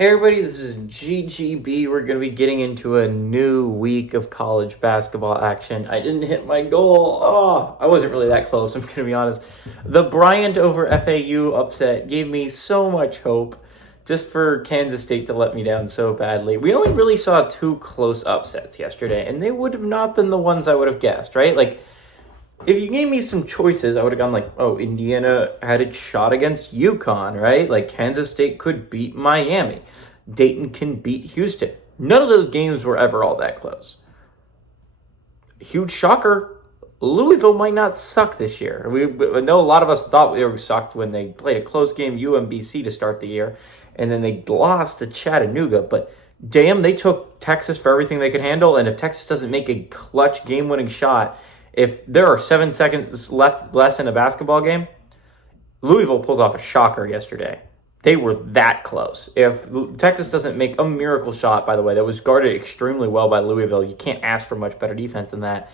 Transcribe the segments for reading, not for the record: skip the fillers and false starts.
Hey everybody, this is GGB. We're going to be getting into a new week of college basketball action. I didn't hit my goal. Oh, I wasn't really that close, I'm going to be honest. The Bryant over FAU upset gave me so much hope just for Kansas State to let me down so badly. We only really saw two close upsets yesterday, and they would have not been the ones I would have guessed, right? Like, if you gave me some choices, I would have gone like, oh, Indiana had its shot against UConn, right? Like Kansas State could beat Miami. Dayton can beat Houston. None of those games were ever all that close. Huge shocker. Louisville might not suck this year. I know a lot of us thought they were sucked when they played a close game UMBC to start the year, and then they lost to Chattanooga. But damn, they took Texas for everything they could handle, and if Texas doesn't make a clutch game-winning shot, if there are 7 seconds less in a basketball game, Louisville pulls off a shocker yesterday. They were that close. If Texas doesn't make a miracle shot, by the way, that was guarded extremely well by Louisville, you can't ask for much better defense than that.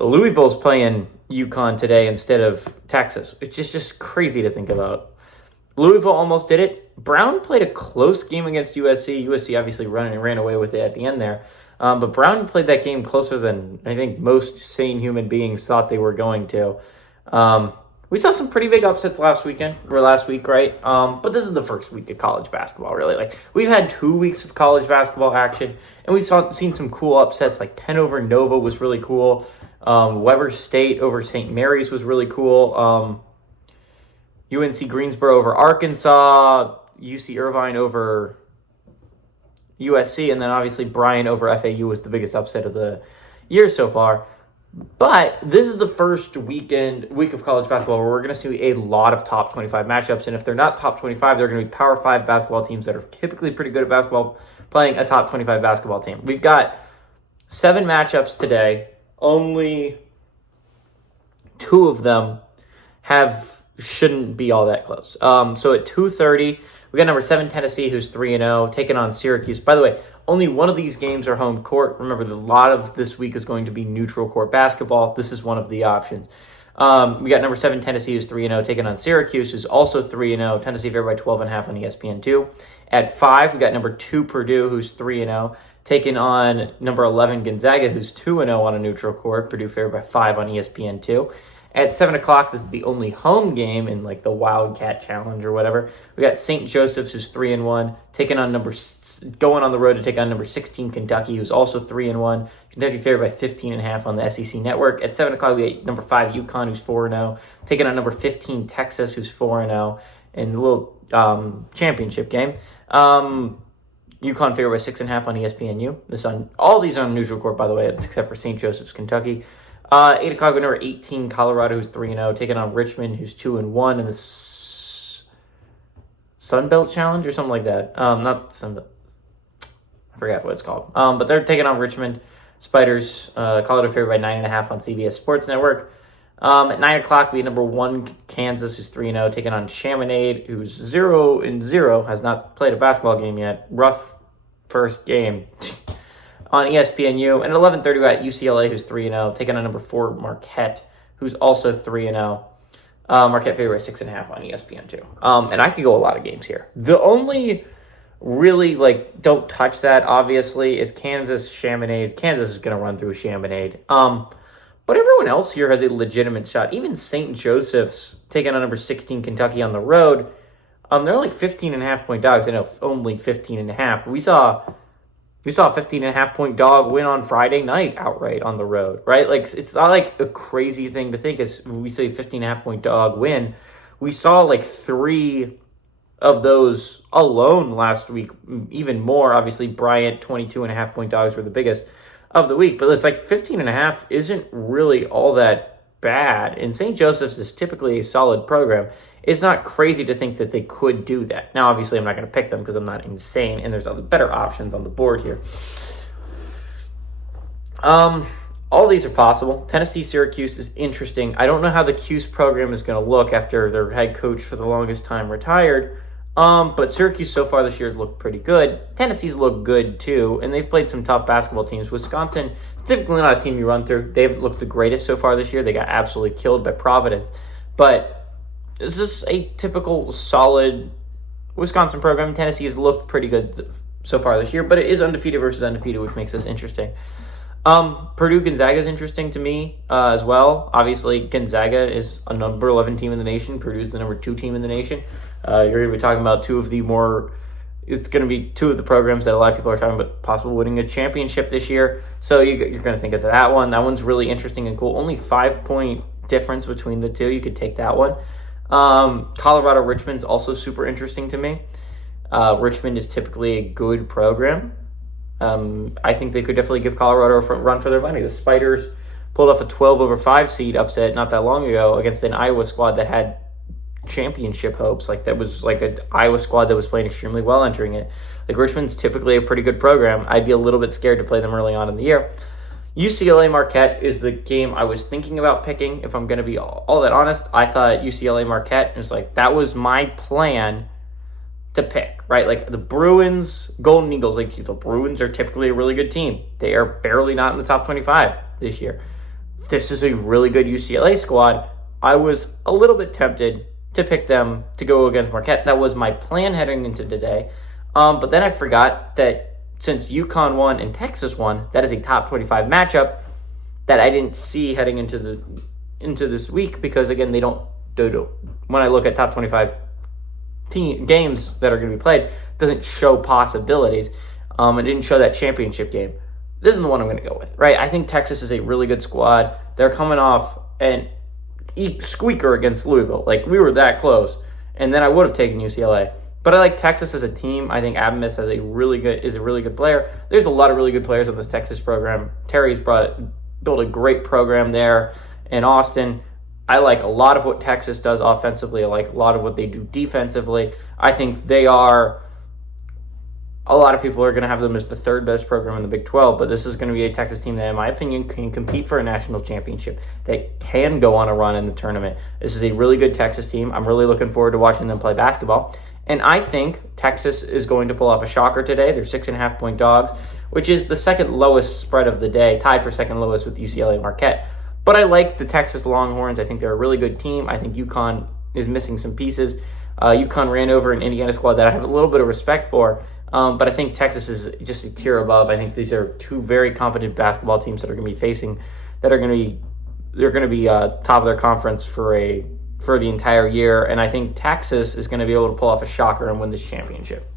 Louisville's playing UConn today instead of Texas. It's just crazy to think about. Louisville almost did it. Brown played a close game against USC. USC obviously ran away with it at the end there. But Brown played that game closer than I think most sane human beings thought they were going to. We saw some pretty big upsets last week, right? But this is the first week of college basketball, really. Like, we've had 2 weeks of college basketball action, and we've seen some cool upsets. Like Penn over Nova was really cool. Weber State over St. Mary's was really cool. UNC Greensboro over Arkansas. UC Irvine over USC, and then obviously Bryant over FAU was the biggest upset of the year so far. But this is the first week of college basketball where we're going to see a lot of top 25 matchups, and if they're not top 25, they're going to be Power 5 basketball teams that are typically pretty good at basketball playing a top 25 basketball team. We've got 7 matchups today. Only 2 of them shouldn't be all that close. So at 2:30, we got number 7 Tennessee, who's 3-0, taking on Syracuse. By the way, only one of these games are home court. Remember, a lot of this week is going to be neutral court basketball. This is one of the options. We got number 7 Tennessee, who's 3-0, taking on Syracuse, who's also 3-0. Tennessee favored by 12.5 on ESPN2. At 5, we got number 2 Purdue, who's 3-0, taking on number 11 Gonzaga, who's 2-0 on a neutral court. Purdue favored by 5 on ESPN2. At 7 o'clock, this is the only home game in like the Wildcat Challenge or whatever. We got St. Joseph's, who's 3-1, going on the road to take on number 16 Kentucky, who's also 3-1. Kentucky favored by 15.5 on the SEC Network. At 7 o'clock, we got number 5 UConn, who's 4-0, taking on number 15 Texas, who's 4-0 in the little championship game. UConn favored by 6.5 on ESPNU. All these are on neutral court, by the way, except for St. Joseph's, Kentucky. 8 o'clock, number 18, Colorado, who's 3-0, taking on Richmond, who's 2-1 in the Sun Belt Challenge or something like that. Not Sun Belt. I forgot what it's called. But they're taking on Richmond Spiders. Colorado favored by 9.5 on CBS Sports Network. At 9 o'clock, we have number 1 Kansas, who's 3-0, taking on Chaminade, who's 0-0, has not played a basketball game yet. Rough first game. On ESPNU, and at 11:30 we got UCLA, who's 3-0, taking on number 4 Marquette, who's also 3-0. Marquette favored by 6.5 on ESPN2. And I could go a lot of games here. The only really don't touch that obviously is Kansas Chaminade. Kansas is going to run through Chaminade. But everyone else here has a legitimate shot. Even St. Joseph's taking on number 16 Kentucky on the road. They're only 15.5 point dogs. I know only 15.5. We saw a 15.5 point dog win on Friday night outright on the road, right? Like, it's not like a crazy thing to think is when we say 15.5 point dog win. We saw 3 of those alone last week, even more. Obviously, Bryant, 22.5 point dogs were the biggest of the week, but it's 15.5 isn't really all that bad. And St. Joseph's is typically a solid program. It's not crazy to think that they could do that. Now, obviously, I'm not going to pick them because I'm not insane, and there's other better options on the board here. All these are possible. Tennessee-Syracuse is interesting. I don't know how the Cuse program is going to look after their head coach for the longest time retired. But Syracuse so far this year has looked pretty good. Tennessee's looked good too, and they've played some tough basketball teams. Wisconsin is typically not a team you run through. They haven't looked the greatest so far this year. They got absolutely killed by Providence. But is this a typical solid Wisconsin program. Tennessee has looked pretty good so far this year, but it is undefeated versus undefeated, which makes this interesting. Purdue Gonzaga is interesting to me as well. Obviously, Gonzaga is a number 11 team in the nation. Purdue's the number 2 team in the nation. You're going to be talking about it's going to be two of the programs that a lot of people are talking about possibly winning a championship this year. So you're going to think of that one. That one's really interesting and cool. Only 5-point difference between the two. You could take that one. Colorado Richmond's also super interesting to me. Richmond is typically a good program. I think they could definitely give Colorado a run for their money. The Spiders pulled off a 12-5 seed upset not that long ago against an Iowa squad that had championship hopes. Like, that was like an Iowa squad that was playing extremely well entering it. Like, Richmond's typically a pretty good program. I'd be a little bit scared to play them early on in the year. UCLA Marquette is the game I was thinking about picking. If I'm going to be all that honest, I thought UCLA Marquette was like, that was my plan to pick, right? Like, the Bruins, Golden Eagles, like, the Bruins are typically a really good team. They are barely not in the top 25 this year. This is a really good UCLA squad. I was a little bit tempted to pick them to go against Marquette. That was my plan heading into today. But then I forgot that since UConn won and Texas won, that is a top 25 matchup that I didn't see heading into this week because, again, they don't do. When I look at top 25 games that are going to be played, it doesn't show possibilities. It didn't show that championship game. This is the one I'm going to go with, right? I think Texas is a really good squad. They're coming off an squeaker against Louisville. Like, we were that close, and then I would have taken UCLA. But I like Texas as a team. I think Abamis is a really good player. There's a lot of really good players on this Texas program. Terry's built a great program there in Austin. I like a lot of what Texas does offensively. I like a lot of what they do defensively. I think they are. A lot of people are going to have them as the third best program in the Big 12, but this is going to be a Texas team that, in my opinion, can compete for a national championship, that can go on a run in the tournament. This is a really good Texas team. I'm really looking forward to watching them play basketball. And I think Texas is going to pull off a shocker today. They're 6.5-point dogs, which is the second lowest spread of the day, tied for second lowest with UCLA and Marquette. But I like the Texas Longhorns. I think they're a really good team. I think UConn is missing some pieces. UConn ran over an Indiana squad that I have a little bit of respect for. But I think Texas is just a tier above. I think these are two very competent basketball teams that are going to be facing, they're going to be top of their conference for the entire year. And I think Texas is going to be able to pull off a shocker and win this championship.